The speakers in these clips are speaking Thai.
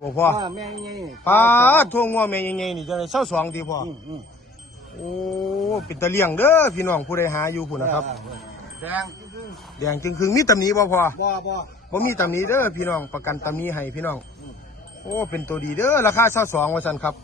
บ่พ่อว่าแม่ไงป้าดทั่วงัวแม่ใหญ่ๆนี่จะได้เศร้าสองทีพ่อ อืมอืมโอ้เป็นตะเลี่ยงเด้อพี่น้องผู้ใดหาอยู่พุ่นนะครับ แดงจึ้งแดงจึงคือมีตำหนิบ่พ่อๆบ่บ่บ่มีตำหนิเด้อพี่น้องประกันตำหนิให้พี่น้อง โอ้เป็นตัวดีเด้อราคาเศร้าสองว่าซั่นครับ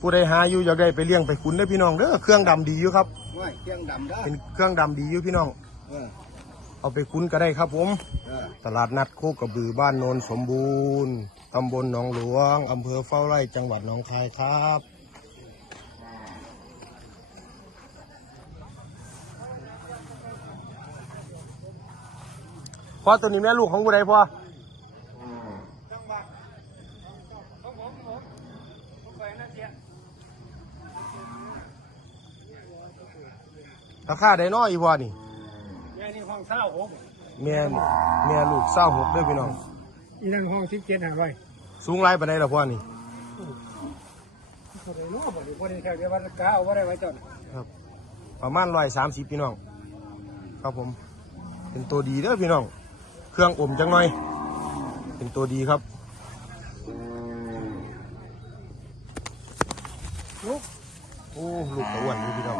ผู้ใดหาอยู่อยากได้ไปเลี้ยงไปขุนเด้อพี่น้องเด้อเครื่องดำดีอยู่ครับว่าเครื่องดำได้เป็นเครื่องดำดีอยู่พี่น้อง เออ เอาไปขุนก็ได้ครับผมเออตลาดนัดโคกระบือบ้านโนนสมบูรณ์ตำบลหนองหลวงอำเภอเฝ้าไร่จังหวัดหนองคายครับพ่อตัวนี้แม่ลูกของผู้ใดพ่อราคาได้น้อยอีพ่อนี่แม่นี่ห้อง เศร้าหกแม่นี่แม่ลูกเศร้าหกเด้อพี่น้อง อีนั่งห้องสิบเจ็ดห้าร้อยสูงไรปานใดล่ะพ่อนี่เขาได้รู้บ่ได้บ่ได้แค่เดียวว่าก้าวบ่ได้ไว้จนประมาณร้อยสามสิบพี่น้อง ครับผม เป็นตัวดีเด้อพี่น้อง เครื่องอมจังหน่อย เป็นตัวดีครับ ลูกโอ้ลูกกระอ้วนนี่พี่น้อง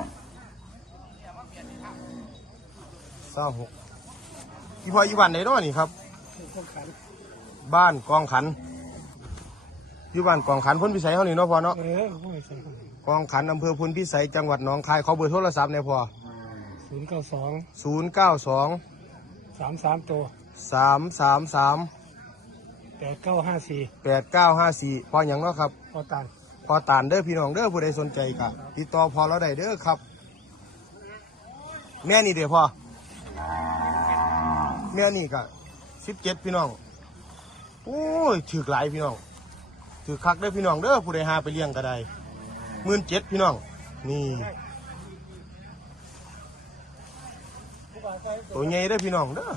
เศร้าหกพี่พ่ออยู่บ้านไหนเนาะนี่ครับต้องขันบ้านกองขันอยู่บ้านกองขันพ้นพิสัยเขานี่เนาะพ่อเนาะเออห้องใส่กองขันอำเภอพุนพิสัยจังหวัดหนองคายขอเบอร์โทรศัพท์เนี่ยพ่อศูนย์เก้าสองศูนย์เก้าสองสามสามตัวสามสามสามแปดเก้าห้าสี่แปดเก้าห้าสี่พออย่างเนาะครับ พอตันพอตานเด้อพี่น้องเด้อผู้ใดสนใจกะติดต่อพอเราได้เด้อครับ แม่นี่เด้อพ่อ แม่นี่กะสิบเจ็ดพี่น้อง โอ้ยถือหลายพี่น้องถือคักเด้พี่น้องเด้อผู้ใดหาไปเลี้ยงก็ได้หมื่นเจ็ดพี่น้อง นี่ตัวใหญ่เด้พี่น้องเด้อ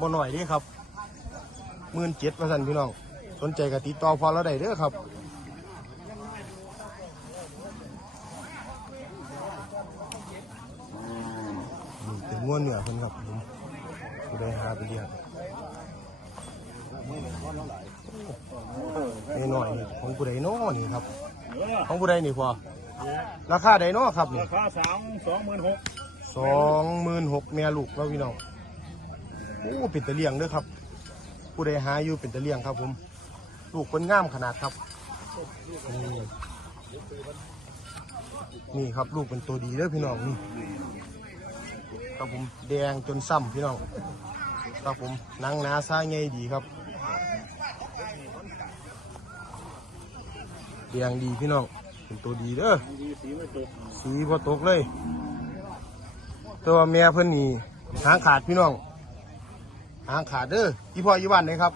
บ่หน่อยเด้ครับหมื่นเจ็ดประสันพี่น้อง สนใจก็ติดต่อพอเราได้เด้อครับ นี่เป็นง้ วนเหนือเพิ่นครับผมผู้ใดหาไปเลี้ยงนี่หน่อยนี่ของผู้ใดน้อนี่ครับ ของผู้ใดนี่พอราคาใดน้อครับนี่ราคาสามสองหมื่นหกสองหมื่นหกแม่ลูกแล้วพี่น้องโอ้เป็นตะเลียงเด้อครับ ผู้ใดหาอยู่เป็นตะเลียงครับผม ลูกคนงามขนาดครับนี่นี่ครับลูกเป็นตัวดีเด้อพี่น้องนี่ ครับผมแดงจนซ้ำพี่น้องครับผมหนังหนาซ่าใหญ่ดีครับแดงดีพี่น้องเป็นตัวดีเด้อสีพอตกเลย ตัวแม่เพิ่นนี่หางขาดพี่น้องหางขาดเด้ออีพ่ออยู่บ้านไหนครับ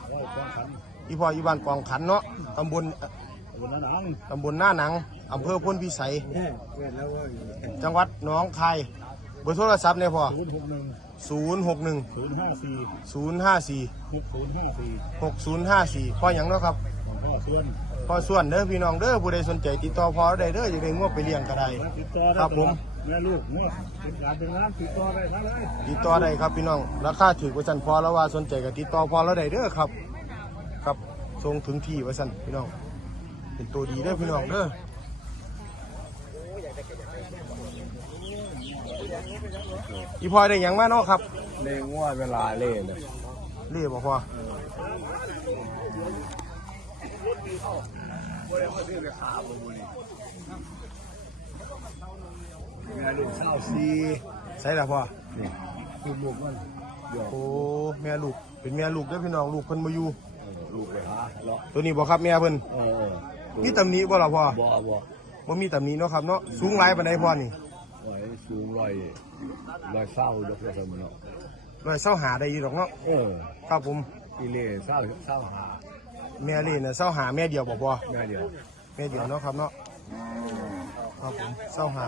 อีพ่ออยู่บ้านกองขันเนาะตำบลตำบลหน้าหนังอำเภอพ้นพิสัยจังหวัดหนองคาย บอร์โทรศัพท์เนี่ยพ่อศูนย์หกหนึ่งศูนย์หกหนึ่งศูนย์ห้าสี่ศูนย์ห้าสี่หกศูนย์ห้าสี่หกศูนย์ห้าสี่พ่อหยังเนาะครับ ของพ่อส่วนพอส่วนเด้อพี่น้องเด้อผู้ใดสนใจติดต่อพอได้เด้ออย่าได้งวไปเลี้ยงก็ได้ติดต่อได้ครับผม แม่ลูกงวดเป็นการเป็นงานติดต่อได้ทั้งเลยติดต่อได้ครับพี่น้องราคาถือว่าสั่นพอแล้วว่าสนใจก็ติดต่อพอแล้วได้เด้อครับ ครับส่งถึงที่ว่าสั่นพี่น้อง เป็นตัวดีเด้อพี่น้องเด้อ อีพอได้หยังมาเนาะครับเล่งว่าเวลาเล่นเรียบอกพองานลูกเศร้าซีใส่ละพอคือลูกมันหยอกโอ้แม่ลูกเป็นแม่ลูกเด้อพี่น้องลูกเพิ่นมาอยู่ลูกไปหาเลาะตัวนี้บ่ครับแม่เพิ่นเออมีตำหนิบ่ล่ะพ่อบ่บ่บ่มีตำหนิเนาะครับเนาะสูงหลายปานใดพ่อนี่ ไว้สูงร้อยร้อยเศร้าดอกเสมอเนาะร้อยเศร้าหาได้อยู่ดอกเนาะเออครับผมอีเล่เศร้าเศร้าหาแม่เล่น่ะเศร้าหาแม่เดียวบ่พ่อแม่เดียวแม่เดียวเนาะครับเนาะครับผมเศร้าหา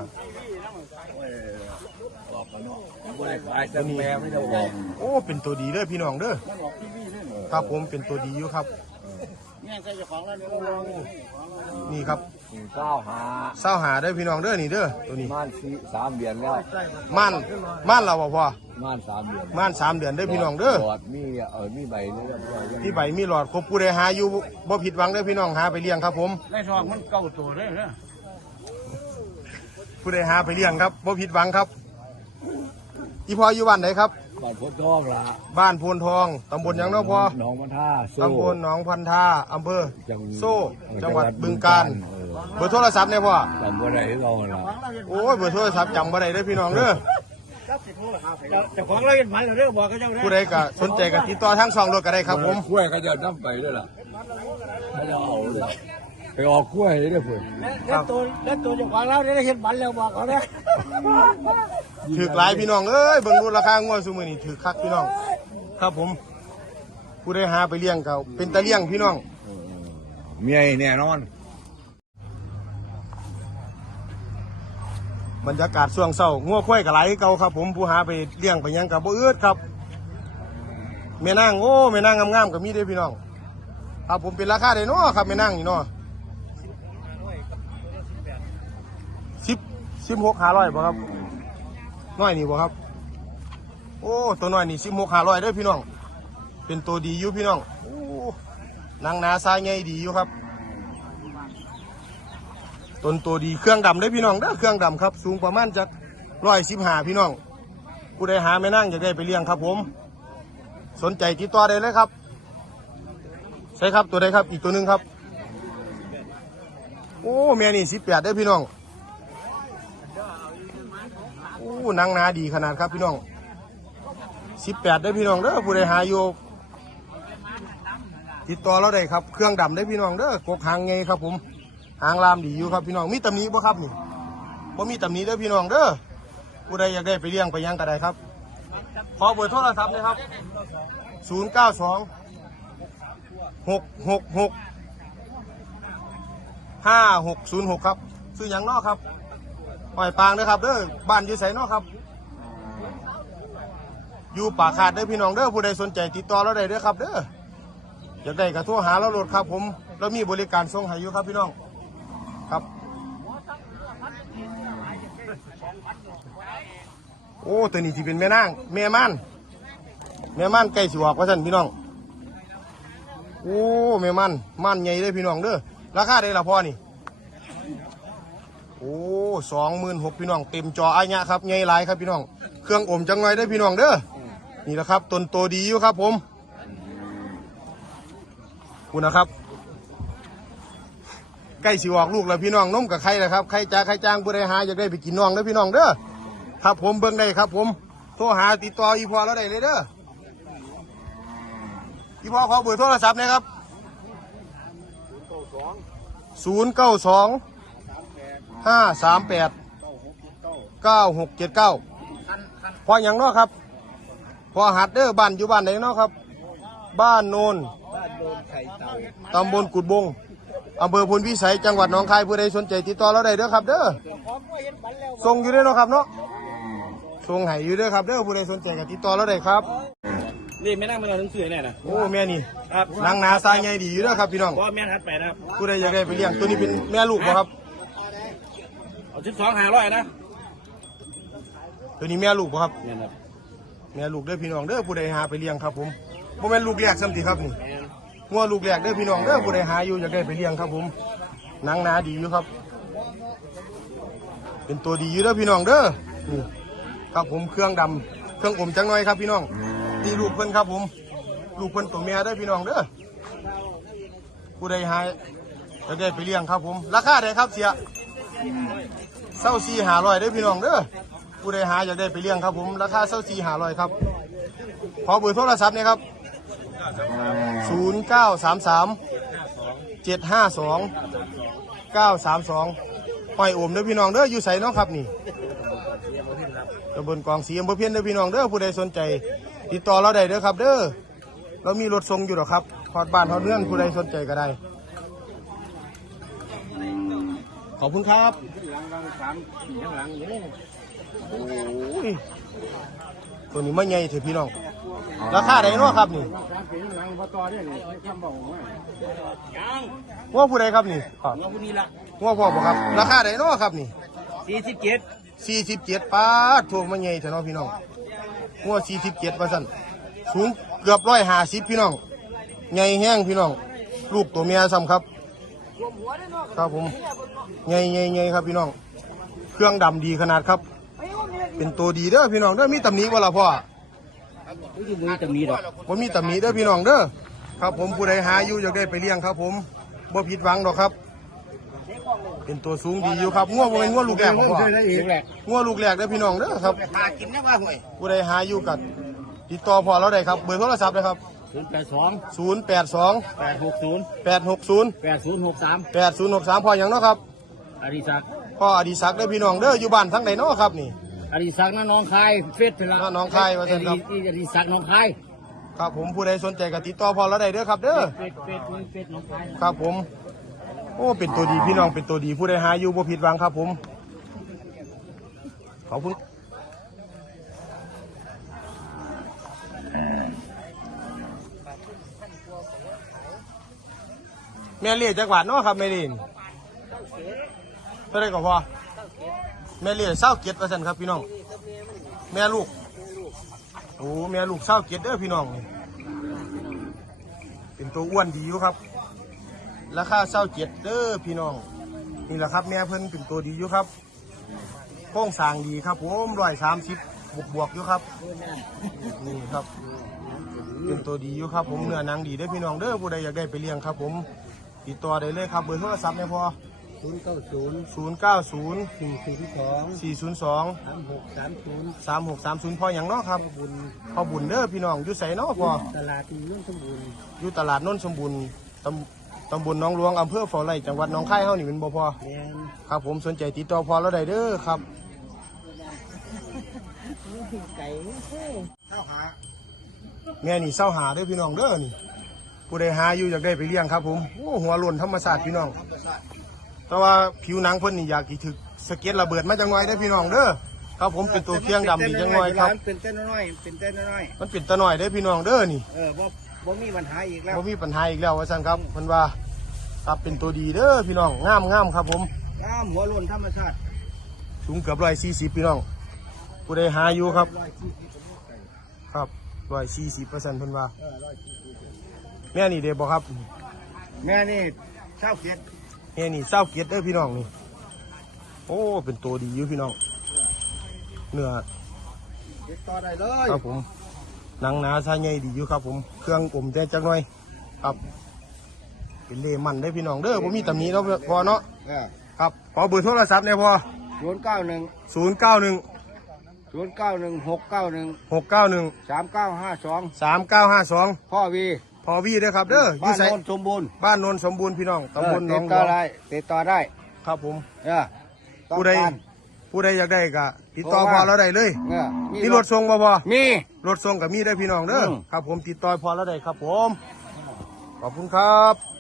เออออกกันเนาะไม่ได้ขายแต่แม่ไม่ได้บอกโอ้เป็นตัวดีเด้อพี่น้องเด้อครับผมเป็นตัวดีอยู่ครับเออเนี่ยใส่เจ้าของแล้วเนี่ยเราลองนี่ครับ เก้าหาเศร้าหาเด้อพี่น้องเด้อนี่เด้อตัวนี้ ม่านสี่สามเดือนแล้วม่านม่านเราบ่พอม่านสามเดือนม่านสามเดือนเด้อพี่น้องเด้อปอดมีเออมีใบเรียบร้อยที่ใบมีหลอดครบผู้ใดหาอยู่บ่ผิดหวังเด้อพี่น้องหาไปเลี้ยงครับผมในทองมันเก่าตัวเลยนะผู้ใดหาไปเลี้ยงครับบ่ผิดหวังครับ อีพออยู่บ้านไหนครับบ้านพดทองละบ้านโพนทองตำบลหยังเนาะพอหนองมันท่าโซ่ตำบลหนองพันธาอำเภอจังโซ่จังหวัดบึงกาฬเออ เบอร์โทรศัพท์เนี่ยพ่อจำว่าไรเราละโอ้ยเบอร์โทรศัพท์จำบ่ได้เด้อพี่น้องเด้อเจ้าของเราเห็นหมายเราเรียกบอกกับเจ้าผู้ใดก็สนใจก็ติดต่อทางช่องรถก็ได้ครับ ผมกล้วยก็จะน้ำไปด้วยล่ะไม่ได้เอาเลยไปออกกล้วยเลยเด้อเพื่อนแล้วตัวแล้วตัวเจ้าของเราได้เห็นหมายแล้วบอกเขาเนี่ยถือหลายพี่น้องเอ้ยเบิ่งดูราคางวดซุมื้อนี้ถือคักพี่น้อง ครับผม ผู้ใดหาไปเลี้ยงก็เป็นตะเลี้ยงพี่น้องเมียแน่นอน บรรยากาศช่วงเช้างัวควายก็หลเก่าครับ ผมผู้หาไปเลี้ยงไปยังก็บ่อึดครับแม่นางโอ้แม่นางงามๆก็มีเด้พี่น้องครับผมเป็นราคาได้เนาะครับแม่นางนี่เนาะสิบสิบหกห้าร้อยบ่ครับน้อยนี่บ่ครับ โอ้ตัวน้อยนี่สิบหกห้าร้อยเด้อพี่น้อง เป็นตัวดีอยู่พี่น้องโอ้นางนาซายไงดีอยู่ครับ ต้นตัวดีเครื่องดำได้พี่น้องเด้เครื่องดำครับ สูงประมาณจากร้อยสิบห้าพี่น้องผู้ใดหาไม่นั่งอยากได้ไปเลี้ยงครับ ผม สนใจติดต่อได้เลยครับ ใช่ครับตัวใดครับอีกตัวหนึ่งครับ โอ้แม่นี่สิบแปดได้พี่น้องโอ้หนังนาดีขนาดครับพี่น้องสิบแปดได้พี่น้องเด้อผู้ใดหาอยู่ติดต่อเราได้ครับ เครื่องดำได้พี่น้องเด้อกกหางไงครับผม หางลามดีอยู่ครับพี่น้องมีตำหนิบ่ครับนี่บ่มีตำหนิเด้อพี่น้องเด้อผู้ใดอยากได้ไปเลี้ยงไปยังก็ได้ครับขอเบอร์โทรศัพท์นะครับศูนย์เก้าสองหกหกหกห้าหกศูนย์หกครับซื้อหยังนอกครับหอยปางนะครับเด้อบ้านอยู่ไสนอกครับ อยู่ป่าขาดเด้อพี่น้องเด้อผู้ใดสนใจติดต่อเราได้เด้อครับเด้ออยากได้ก็โทรหาเราโหลดครับผมเรามีบริการส่งให้อยู่ครับพี่น้อง โอ้ตัวนี้ที่เป็นแม่นางแม่ม่านแม่ม่านไก่สิอกว่าท่นพี่น้อง โอ้แม่ม่านม่านใหญ่เลยพี่น้องเด้อราคาได้ละพ่อนี่โอ้สองหมื่นหกพี่น้องเต็มจออายะครับใหญ่หลายครับพี่น้อง เครื่องอมจังไงได้พี่น้องเด้อนี่แหละครับต้นโตดีอยู่ครับผมคุณนะครับ ใกล้สิออกลูกแล้วพี่น้องนมกับใครนะครับใครจ้าใครจ้างผู้ใดหาอยากได้ไปกินน้องเด้อพี่น้องเด้อครับผมเบิ่งได้ครับ ผมโทรหาติดต่ออีพอแล้วได้เลยเด้ออีพอขอเบอร์โทรศัพท์หนะครับศูนย์เก้าสองห้าสามแปดเก้าหกเจ็ดเก้าพออย่างเนาะครับ พอหัดเด้อบ้านอยู่บ้านไหนเนาะครับ บ้านโนนบ้านโดนไข่เต่าตำบลกุดบง อำเภอพลพิสัยจังหวัดหนองคายผู้ใดสนใจติดต่อเราได้เด้อครับ เด้อส่งอยู่เด้อเนาะครับเนาะส่งให้อยู่เด้อครับเด้อผู้ใดสนใจก็ติดต่อเราได้ครับนี่ไม่นั่งมาหนังสือเนี่ยนะโอ้แม่นี่ครับนางนาซายใหญ่ดีอยู่เด้อครับพี่น้องว่าแม่ทัดไปนะครับผู้ใดอยากได้ไปเลี้ยงตัวนี้เป็นแม่ลูกบ่ครับเอาสิบสองหาร้อยนะตัวนี้แม่ลูกบ่ครับเนี่ยครับแม่ลูกเด้อพี่น้องเด้อผู้ใดหาไปเลี้ยงครับผมบ่แม่นลูกแรกซ้ำติครับนี่ งัวลูกแรกเด้อพี่น้องเด้อผู้ใดหาอยู่อยากได้ไปเลี้ยงครับผมหนังหนาดีอยู่ครับ เป็นตัวดีอยู่เด้อพี่น้องเด้อนี่ครับผมเครื่องดำเครื่องอมจังหน่อยครับพี่น้องนี่ลูกเพิ่นครับผม ลูกเพิ่นตัวเมียเด้อพี่น้องเด้อผู้ใดหาอยากได้ไปเลี้ยงครับผม ราคาได้ครับเสียเศร้าสี่หาร้อยเด้อพี่น้องเด้อผู้ใดหาอยากได้ไปเลี้ยงครับผม ราคาเศร้าสี่หาร้อยครับ ขอเบอร์โทรศัพท์นี่ครับ ศูนย์เก้าสามสามเจ็ดห้าสองเก้าสามสองหอยโอมเด้อพี่น้องเด้ออยู่ใส่นาะครับนี่ตำบลกองสีอำเภอเพียนเด้อพี่น้องเด้อผู้ใดสนใจ ติดต่อเราได้เด้อครับ เด้อเรามีรถส่งอยู่หรอครับทอดบ้านทอดเรื่อนผู้ใดสนใจก็ได้ ขอบคุณครับโอ้ย ตัวนี้ไม่ใหญ่เถอะพี่น้อง ราคาไหนเนาะครับนี่ว่าผู้ใดครับนี่ครับเราคนนี้ละว่าพ่อบอกครับ ราคาไหนเนาะครับนี่สี่สิบเจ็ดสี่สิบเจ็ดปาทถูกมาใหญ่เถอะเนาะพี่น้องงัวสี่สิบเจ็ดว่าสั่นสูงเกือบร้อยห้าสิบพี่น้องใหญ่แห้งพี่น้อง ลูกตัวเมียซ้ำครับ ครับผมใหญ่ใหญ่ใหญ่ครับพี่น้อง เครื่องดำดีขนาดครับ เป็นตัวดีเด้อพี่น้องเด้อมีตำหนิบ่ล่ะพ่อไม่ใช่มือจะมีดอกบ่มีตำหนิเด้อพี่น้องเด้อครับ ผมผู้ใดหาอยู่อยากได้ไปเลี้ยงครับ ผมบ่ผิดหวังดอกครับ เป็นตัวสูงดีอยู่ครับงัวบ่เป็นงัวลูกแรกบ่พ่อเสียงแหลกงัวลูกแรกเด้อพี่น้องเด้อครับตากินนะว่าห่วยผู้ใดหาอยู่กันติดต่อพอเราได้ครับเบอร์โทรศัพท์เลยครับศูนย์แปดสอง082แปดหกศูนย์860แปดศูนย์หกสาม8063พ่อหยังเนาะครับอดิศักดิ์พ่ออดิศักดิ์เด้อพี่น้องเด้ออยู่บ้านทั้งใดเนาะครับนี่ อดิศักดิ์นะน้องคายเฟสเพลน้องคายว่าซั่นครับอดิศักดิ์น้องคายครับผมผู้ใดสนใจก็ติดต่อพอเราได้เด้อครับเด้อเฟสเฟสเฟสน้องคายครับผม โอ้เป็นตัวดีพี่น้องเป็นตัวดีผู้ใดหาอยู่บ่ผิดหวังครับผมขอบคุณแม่เลี้ยจักหวัดเนาะครับแม่เลี้ยเท่าไรก็พอ แม่เลี้ยงเศร้าเกียรติว่าสันครับพี่น้อง แม่ลูก โอ้แม่ลูกเศร้าเกียรติเด้อพี่น้องนี่เป็นตัวอ้วนดีอยู่ครับ ราคาเศร้าเจ็ดเด้อพี่น้อง นี่แหละครับแม่เพิ่นเป็นตัวดีอยู่ครับโค้งสางดีครับผมร้อยสามสิบบวกบวกอยู่ครับ นี่ครับ เป็นตัวดีอยู่ครับ ผมเนื้อหนังดีเด้อพี่น้องเด้อผู้ใดอยากได้ไปเลี้ยงครับ ผมติดต่อได้เลยครับเบอร์โทรศัพท์เนี่ยพอ ศูนย์เก้าศูนย์ศูนย์เก้าศูนย์สี่ศูนย์สองสี่ศูนย์สองสามหกสามศูนย์สามหกสามศูนย์พออย่างเนาะครับบุญพอบุญเด้อพี่น้องอยู่ใส่เนาะพอตลาดเมืองสมบูรณ์อยู่ตลาดนนท์สมบูรณ์ตำตำบลหน้องหลวงอำเภอฝอไร่จังหวัดหน้องคายเฮานี่เป็นบ่พอแมนครับผมสนใจติดต่อพอแล้วได้เด้อครับไก่แม่นี่เศร้าหาเด้อพี่น้องเด้อนี่ผู้ใดหาอยู่อยากได้ไปเลี้ยงครับผมโอ้หัวหล่นธรรมศาสตร์พี่น้อง แต่ว่าผิวหนังเพิ่นนี่อยากสิถึกสะเก็ดระเบิดมาจังหน่อยเด้อพี่น้องเด้อครับผมเป็นตัวเคียงดำดีจังหน่อยครับ เป็นเต้นน้อยเป็นเต้นน้อยมันเป็นตะหน่อยเด้อพี่น้องเด้อนี่เออบ่บ่มีปัญหาอีกแล้วบ่มีปัญหาอีกแล้วว่าซั่นครับเพิ่นว่าครับเป็นตัวดีเด้อพี่น้องงามงามครับผม น้ำหัวล้นธรรมชาติสูงเกือบร้อยสี่สิบพี่น้องผู้ใดหาอยู่ครับครับร้อยสี่สิบเปอร์เซ็นต์เพิ่นว่าแม่นี่เด้บ่ครับ แม่นี่เช้าเกียรติ แม่นี่เศร้าเกียรติเด้อพี่น้องนี่ โอ้ เป็นตัวดีอยู่พี่น้อง เนื้อติดต่อได้เลยครับผมหนังหนาซาใหญ่ดีอยู่ครับ ผม เครื่องอมแต่จักหน่อย ครับ เป็นเล่มันได้อพี่น้องเด้อผมมีตำหนี้เนาะพอเนาะเออครับ ขอเบอร์โทรศัพท์เนี่ยพอศูนย์เก้าหนึ่งศูนย์เก้าหนึ่งศูนย์เก้าหนึ่งหกเก้าหนึ่งหกเก้าหนึ่งสามเก้าห้าสองสามเก้าห้าสองพ่อวีพ อวีเด้อครับเด้ออบ้ายู่นไสโนนสมบูรณ์บ้านโนนสมบูรณ์พี่น้องตำบลหนติองดหลต่อวงได้ติดต่อได้ครับผม เออต้องผู้ใดการ ผู้ใดอยากได้ก็ติดต่อโทรพมาอเราได้เลยเออมีรถส่งบ่พอมี รถส่งกับมีได้อพี่น้องเด้ออม ครับผมติดต่อพอแล้วได้ครับผม ขอบคุณครับ